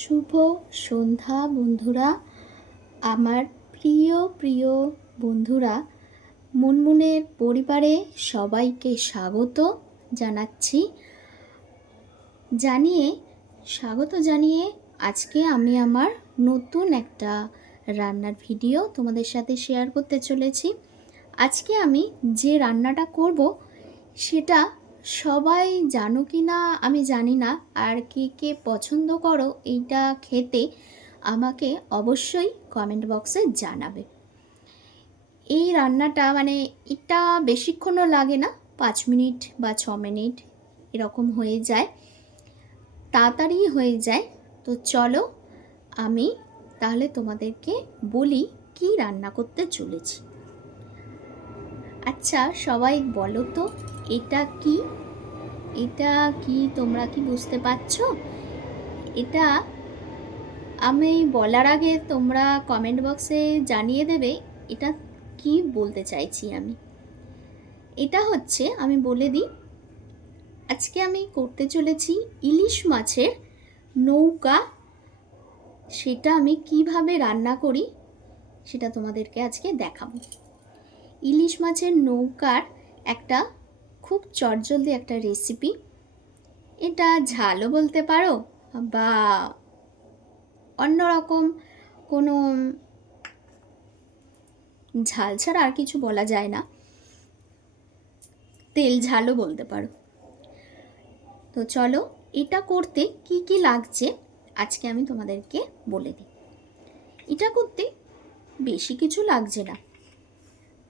শুভ সন্ধ্যা বন্ধুরা, আমার প্রিয় প্রিয় বন্ধুরা, মুনমুনের পরিবারে সবাইকে স্বাগত জানাচ্ছি। স্বাগত জানিয়ে আজকে আমি আমার নতুন একটা রান্নার ভিডিও তোমাদের সাথে শেয়ার করতে চলেছি। আজকে আমি যে রান্নাটা করব সেটা সবাই জানো কি না আমি জানি না, আর কে কে পছন্দ করো এইটা খেতে আমাকে অবশ্যই কমেন্ট বক্সে জানাবে। এই রান্নাটা এটা বেশিক্ষণও লাগে না, 5 মিনিট বা 6 মিনিট এরকম হয়ে যায়, তাড়াতাড়ি হয়ে যায়। তো চলো আমি তাহলে তোমাদেরকে বলি কি রান্না করতে চলেছি। আচ্ছা সবাই বলো তো, এটা কি তোমরা কি বুঝতে পারছো? এটা আমি বলার আগে তোমরা কমেন্ট বক্সে জানিয়ে দেবে এটা কি বলতে চাইছি আমি। এটা হচ্ছে, আমি বলে দিই, আজকে আমি করতে চলেছি ইলিশ মাছের নৌকা। সেটা আমি কিভাবে রান্না করি সেটা তোমাদেরকে আজকে দেখাবো। ইলিশ মাছের নৌকার একটা খুব চটজলদি একটা রেসিপি। এটা ঝালও বলতে পারো বা অন্যরকম কোনো ঝাল ছাড়া আর কিছু বলা যায় না, তেল ঝালও বলতে পারো। তো চলো এটা করতে কি কি লাগছে আজকে আমি তোমাদেরকে বলে দিই। এটা করতে বেশি কিছু লাগছে না,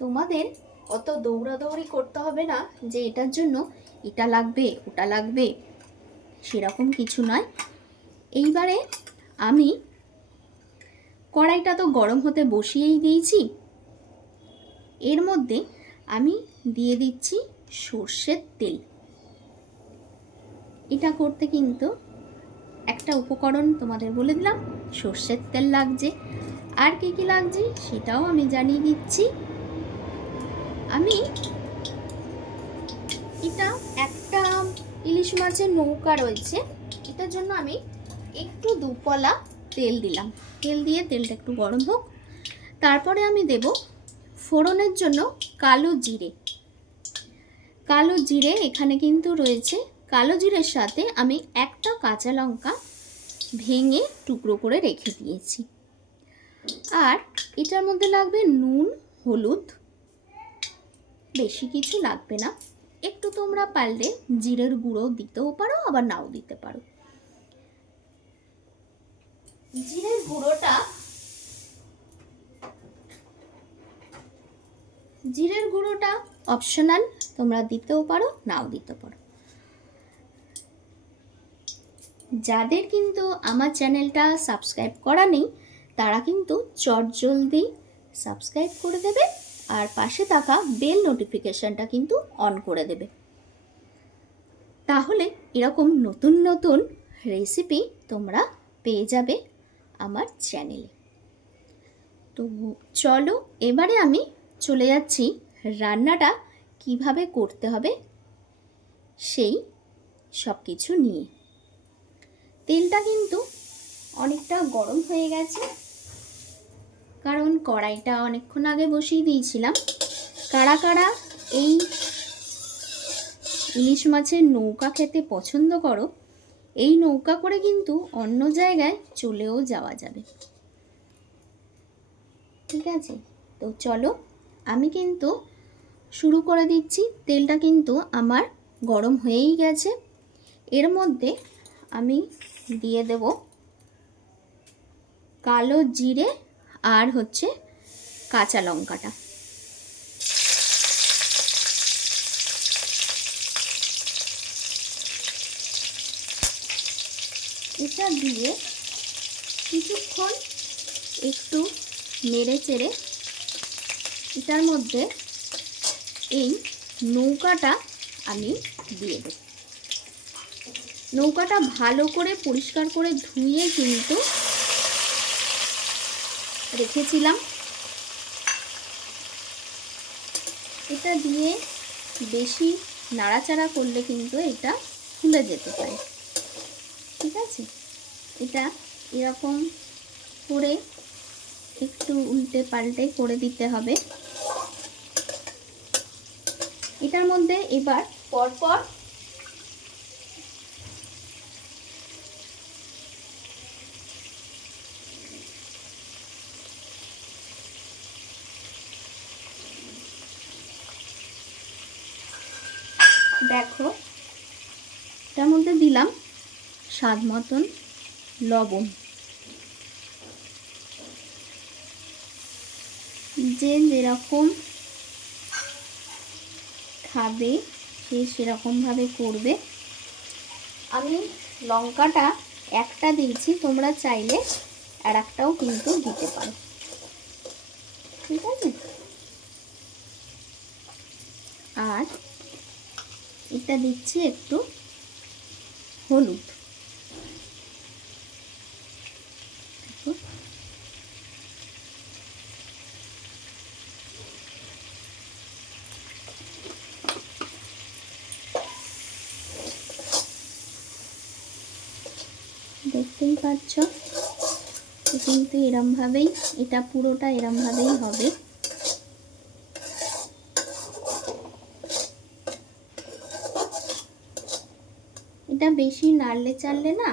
তোমাদের অত দৌড়াদৌড়ি করতে হবে না যে এটার জন্য এটা লাগবে ওটা লাগবে, সেরকম কিছু নয়। এইবারে আমি কড়াইটা তো গরম হতে বসিয়েই দিয়েছি, এর মধ্যে আমি দিয়ে দিচ্ছি সর্ষের তেল। এটা করতে কিন্তু একটা উপকরণ তোমাদের বলে দিলাম, সর্ষের তেল লাগছে। আর কি কি লাগছে সেটাও আমি জানিয়ে দিচ্ছি। আমি এটা একটা ইলিশ মাছের নৌকা রয়েছে, এটার জন্য আমি একটু দুপলা তেল দিলাম। তেল দিয়ে তেলটা একটু গরম হোক, তারপরে আমি দেব ফোড়নের জন্য কালো জিরে। কালো জিরে এখানে কিন্তু রয়েছে, কালো জিরের সাথে আমি একটা কাঁচা লঙ্কা ভেঙে টুকরো করে রেখে দিয়েছি। আর এটার মধ্যে লাগবে নুন, হলুদ, বেশি কিছু লাগবে না। একটু তোমরা পারলে জিরের গুঁড়ো দিতেও পারো, আবার নাও দিতে পারো। জিরের গুঁড়োটা অপশনাল, তোমরা দিতেও পারো নাও দিতে পারো। যাদের কিন্তু আমার চ্যানেলটা সাবস্ক্রাইব করা নেই তারা কিন্তু চটজলদি সাবস্ক্রাইব করে দেবে, আর পাশে থাকা বেল নোটিফিকেশনটা কিন্তু অন করে দেবে, তাহলে এরকম নতুন নতুন রেসিপি তোমরা পেয়ে যাবে আমার চ্যানেলে। তো চলো এবারে আমি চলে যাচ্ছি রান্নাটা কিভাবে করতে হবে সেই সব কিছু নিয়ে। তেলটা কিন্তু অনেকটা গরম হয়ে গেছে, কারণ কড়াইটা অনেকক্ষণ আগে বসিয়ে দিয়েছিলাম। কারা কারা এই ইলিশ মাছের নৌকা খেতে পছন্দ করো, এই নৌকা করে কিন্তু অন্য জায়গায় চলেও যাওয়া যাবে, ঠিক আছে? তো চলো আমি কিন্তু শুরু করে দিচ্ছি। তেলটা কিন্তু আমার গরম হয়েই গেছে, এর মধ্যে আমি দিয়ে দেব কালো জিরে আর হচ্ছে কাঁচা লঙ্কাটা। এটা দিয়ে কিছুক্ষণ একটু নেড়ে চেড়ে এটার মধ্যে এই নৌকাটা আমি দিয়ে দেব। নৌকাটা ভালো করে পরিষ্কার করে ধুয়ে কিন্তু রেখেছিলাম। এটা দিয়ে বেশি নাড়াচাড়া করলে কিন্তু এটা ফুলে যেতে পারে, ঠিক আছে? এটা এরকম করে একটু উল্টে পাল্টে করে দিতে হবে। এটার মধ্যে এবার পরপর দেখো এটার মধ্যে দিলাম স্বাদ মতন লবণ। যে যেরকম খাবে সে সেরকমভাবে করবে। আমি লঙ্কাটা একটা দিয়েছি, তোমরা চাইলে আর একটাও কিন্তু দিতে পারো, ঠিক আছে। আর এটা দিচ্ছি একটু হলুদ। দেখতেই পাচ্ছ কিন্তু এরমভাবেই এটা পুরোটা এরমভাবেই হবে। এটা বেশি নাড়লে চাড়লে না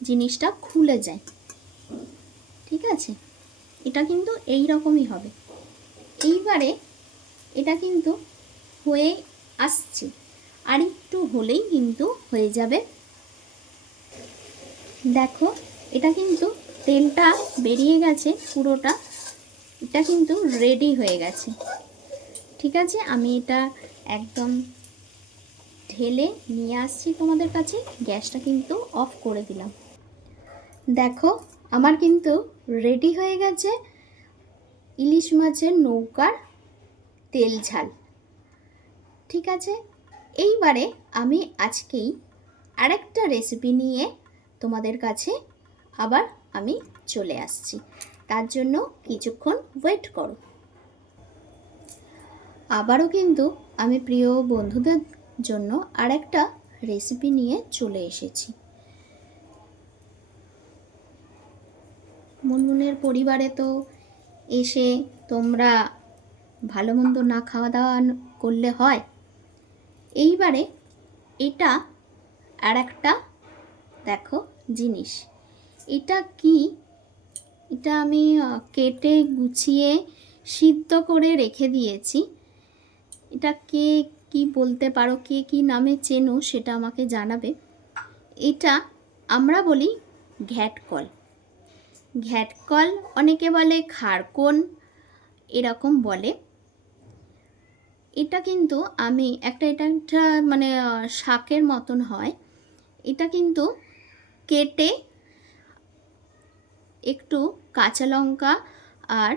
জিনিসটা খুলে যায়, ঠিক আছে। এটা কিন্তু এই রকমই হবে। এইবারে এটা কিন্তু হয়ে আসছে, আর একটু হলেই কিন্তু হয়ে যাবে। দেখো এটা কিন্তু তেলটা বেরিয়ে গেছে পুরোটা, এটা কিন্তু রেডি হয়ে গেছে, ঠিক আছে। আমি এটা একদম ঢেলে নিয়ে আসছি তোমাদের কাছে। গ্যাসটা কিন্তু অফ করে দিলাম। দেখো আমার কিন্তু রেডি হয়ে গেছে ইলিশ মাছের নৌকার তেল ঝাল, ঠিক আছে। এইবারে আমি আজকেই আরেকটা রেসিপি নিয়ে তোমাদের কাছে আবার আমি চলে আসছি, তার জন্য কিছুক্ষণ ওয়েট করো। আবারও কিন্তু আমি প্রিয় বন্ধুদের জন্য আরেকটা রেসিপি নিয়ে চলে এসেছি। মুনমুনের পরিবারে তো এসে তোমরা ভালো মন্দ না খাওয়া দাওয়া করলে হয়। এইবারে এটা আর একটা দেখো জিনিস, এটা কি, এটা আমি কেটে গুছিয়ে সিদ্ধ করে রেখে দিয়েছি। এটা কে কি বলতে পারো, কে কি নামে চেনো সেটা আমাকে জানাবে। এটা আমরা বলি ঘ্যাটকল। ঘ্যাটকল অনেকে বলে খারকোন, এরকম বলে। এটা কিন্তু আমি এটা একটা মানে শাকের মতন হয়। এটা কিন্তু কেটে একটু কাঁচা লঙ্কা আর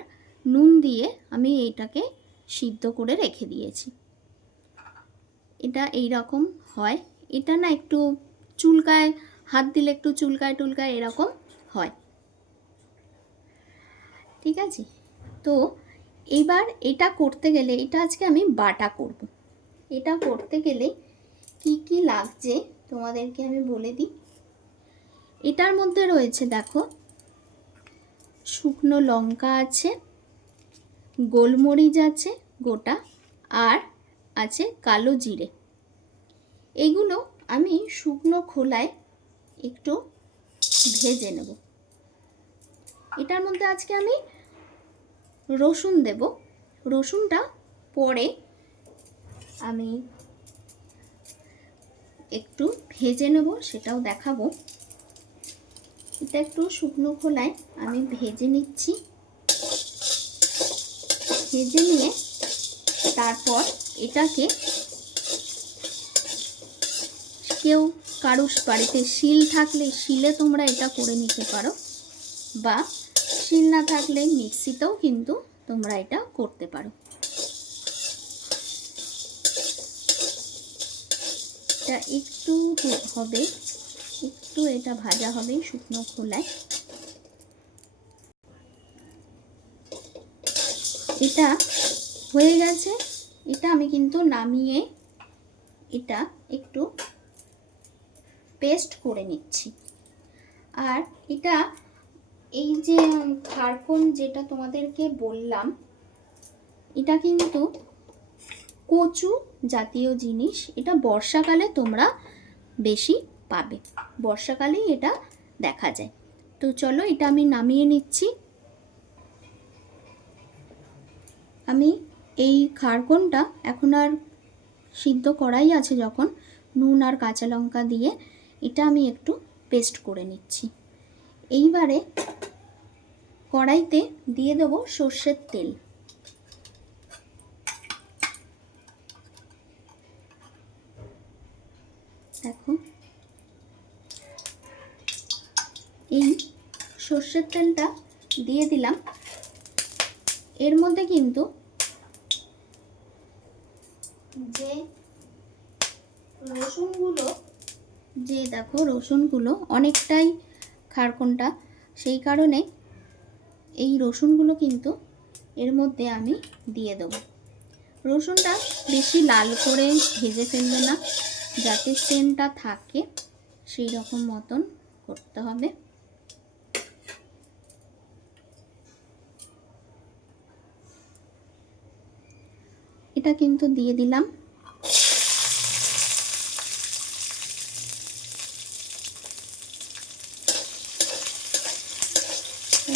নুন দিয়ে আমি এইটাকে সিদ্ধ করে রেখে দিয়েছি। এটা এই রকম হয়। এটা না একটু চুলকায়, হাত দিলে একটু চুলকায় টুলকায় এরকম হয়, ঠিক আছে। তো এবার এটা করতে গেলে, এটা আজকে আমি বাটা করব। এটা করতে গেলে কি কি লাগছে তোমাদেরকে আমি বলে দিই। এটার মধ্যে রয়েছে দেখো শুকনো লঙ্কা আছে, গোলমরিচ আছে গোটা, আর আছে কালো জিরে। এগুলো আমি শুকনো খোলায় একটু ভেজে নেব। এটার মধ্যে আজকে আমি রসুন দেব। রসুনটা পরে আমি একটু ভেজে নেব, সেটাও দেখাবো। এটা একটু শুকনো খোলায় আমি ভেজে নিচ্ছি। ভেজে নিয়ে তারপর এটাকে কেউ কারুর বাড়িতে শিল থাকলে শিলে তোমরা এটা করে নিতে পারো, বা শিল না থাকলে মিক্সিতেও কিন্তু তোমরা এটা করতে পারো। এটা একটু হবে, একটু এটা ভাজা হবে শুকনো খোলায়। এটা হয়ে গেছে। এটা আমি কিন্তু নামিয়ে এটা একটু পেস্ট করে নিচ্ছি। আর এটা এই যে খারকন যেটা তোমাদেরকে বললাম, এটা কিন্তু কচু জাতীয় জিনিস। এটা বর্ষাকালে তোমরা বেশি পাবে, বর্ষাকালেই এটা দেখা যায়। তো চলো এটা আমি নামিয়ে নিচ্ছি। আমি এই খারকনটা এখন আর সিদ্ধ করাই আছে যখন, নুন আর কাঁচা লঙ্কা দিয়ে এটা আমি একটু পেস্ট করে নিচ্ছি। এইবারে কড়াইতে দিয়ে দেবো সর্ষের তেল। দেখো এই সর্ষের তেলটা দিয়ে দিলাম। এর মধ্যে কিন্তু যে রসুনগুলো, যে দেখো রসুনগুলো অনেকটাই খারকনটা, সেই কারণে এই রসুনগুলো কিন্তু এর মধ্যে আমি দিয়ে দেবো। রসুনটা বেশি লাল করে ভেজে ফেলবে না, যাতে সেন্টটা থাকে সেই রকম মতন করতে হবে। এটা কিন্তু দিয়ে দিলাম।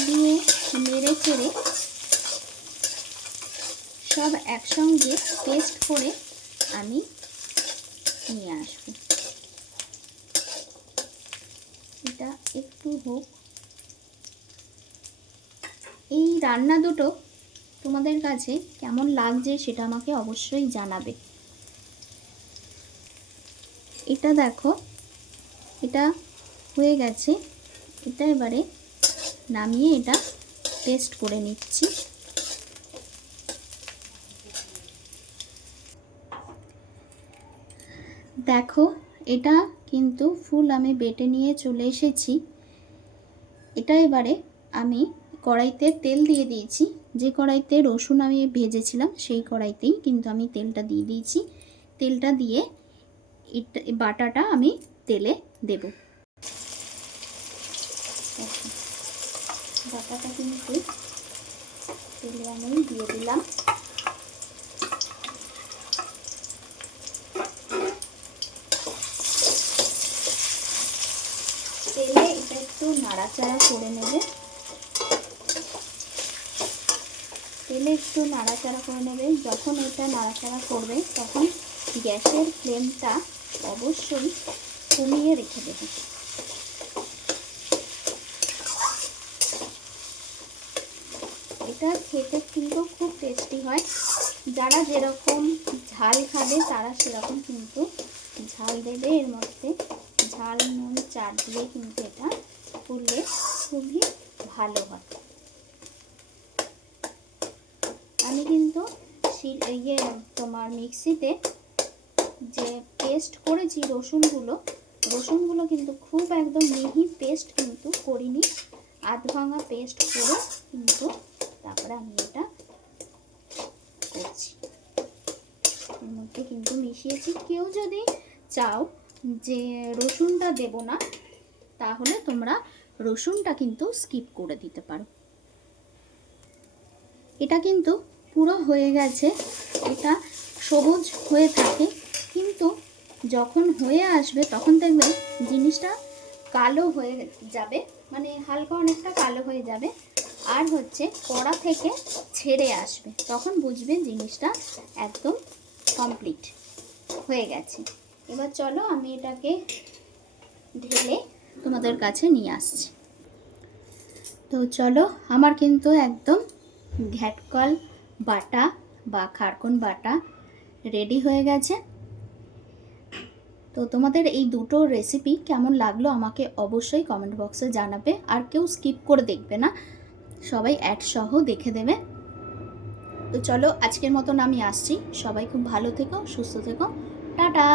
দিয়ে নেড়ে চেড়ে সব একসঙ্গে পেস্ট করে আমি নিয়ে আসব। এটা একটু হোক। এই রান্না দুটো তোমাদের কাছে কেমন লাগছে সেটা আমাকে অবশ্যই জানাবে। এটা দেখো এটা হয়ে গেছে। এটা এবারে নামিয়ে এটা পেস্ট করে নিচ্ছি। দেখো এটা কিন্তু ফুল আমি বেটে নিয়ে চলে এসেছি। এটা এবারে আমি কড়াইতে তেল দিয়ে দিয়েছি। যে কড়াইতে রসুন আমি ভেজেছিলাম সেই কড়াইতেই কিন্তু আমি তেলটা দিয়ে দিয়েছি। তেলটা দিয়ে এটা বাটাটা আমি তেলে দেব। বাটাটা কিন্তু তেলে আমি দিয়ে দিলাম। তেলে এটা একটু নাড়াচাড়া করে নেবে। তেলে একটু নাড়াচাড়া করে নেবে। যখন এটা নাড়াচাড়া করবে তখন গ্যাসের ফ্লেমটা অবশ্যই কমিয়ে রেখে দেবে। এটা খেতে কিন্তু খুব টেস্টি হয়। যারা যেরকম ঝাল খাবে তারা সেরকম কিন্তু ঝাল দেবে। এর মধ্যে ঝাল নুন চাট দিয়ে কিন্তু এটা করলে খুবই ভালো হয়। আমি কিন্তু তোমার মিক্সিতে যে পেস্ট করেছি রসুনগুলো কিন্তু খুব একদম মিহি পেস্ট কিন্তু করিনি, আধ ভাঙা পেস্ট করে কিন্তু তারপরে আমি এটা করছি। এর মধ্যে কিন্তু মিশিয়েছি। কেউ যদি চাও যে রসুনটা দেব না, তাহলে তোমরা রসুনটা কিন্তু স্কিপ করে দিতে পারো। এটা কিন্তু পুরো হয়ে গেছে। এটা সবুজ হয়ে থাকে, কিন্তু যখন হয়ে আসবে তখন দেখবে জিনিসটা কালো হয়ে যাবে, মানে হালকা অনেকটা কালো হয়ে যাবে, আর হচ্ছে কড়া থেকে ছেড়ে আসবে। তখন বুঝবে জিনিসটা একদম কমপ্লিট হয়ে গেছে। এবার চলো আমি এটাকে ঢেলে তোমাদের কাছে নিয়ে আসছি। তো চলো, আমার কিন্তু একদম ঘ্যাটকল বাটা বা খারকন বাটা রেডি হয়ে গেছে। তো তোমাদের এই দুটো রেসিপি কেমন লাগলো আমাকে অবশ্যই কমেন্ট বক্সে জানাবে। আর কেউ স্কিপ করে দেখবে না, সবাই অ্যাড সহ দেখে দেবে। তো চলো আজকের মতন আমি আসছি। সবাই খুব ভালো থেকো, সুস্থ থেকো, টাটা।